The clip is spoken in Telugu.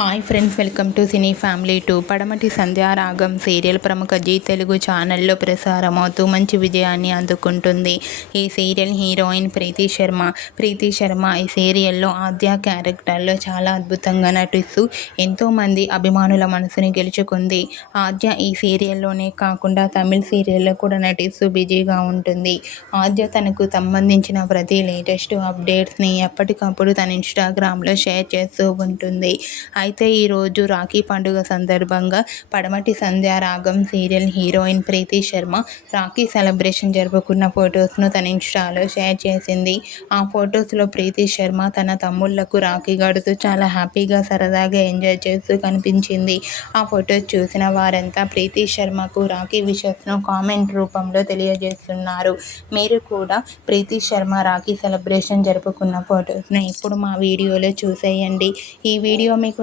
Hi friends welcome to cine family two. Padamati Sandhyaragam serial ప్రముఖ జీ తెలుగు ఛానల్లో ప్రసారమవుతూ మంచి విజయాన్ని అందుకుంటుంది. ఈ సీరియల్ హీరోయిన్ ప్రీతి శర్మ. ప్రీతి శర్మ ఈ సీరియల్లో ఆద్య క్యారెక్టర్లో చాలా అద్భుతంగా నటిస్తూ ఎంతోమంది అభిమానుల మనసుని గెలుచుకుంది. ఆద్య ఈ సీరియల్లోనే కాకుండా తమిళ సీరియల్లో కూడా నటిస్తూ బిజీగా ఉంటుంది. ఆద్య తనకు సంబంధించిన ప్రతి లేటెస్ట్ అప్డేట్స్ని ఎప్పటికప్పుడు తన ఇన్స్టాగ్రామ్లో షేర్ చేస్తూ ఉంటుంది. అయితే ఈరోజు రాఖీ పండుగ సందర్భంగా Padamati Sandhya Ragam serial heroine Preethi Sharma rakhi celebration జరుపుకున్న ఫొటోస్ను తన ఇన్స్టాలో షేర్ చేసింది. ఆ ఫొటోస్లో ప్రీతి శర్మ తన తమ్ముళ్ళకు రాఖీ గడుతూ చాలా హ్యాపీగా సరదాగా ఎంజాయ్ చేస్తూ కనిపించింది. ఆ ఫొటోస్ చూసిన వారంతా ప్రీతి శర్మకు రాఖీ విషస్ను కామెంట్ రూపంలో తెలియజేస్తున్నారు. మీరు కూడా ప్రీతి శర్మ రాఖీ సెలబ్రేషన్ జరుపుకున్న ఫొటోస్ను ఇప్పుడు మా వీడియోలో చూసేయండి. ఈ వీడియో మీకు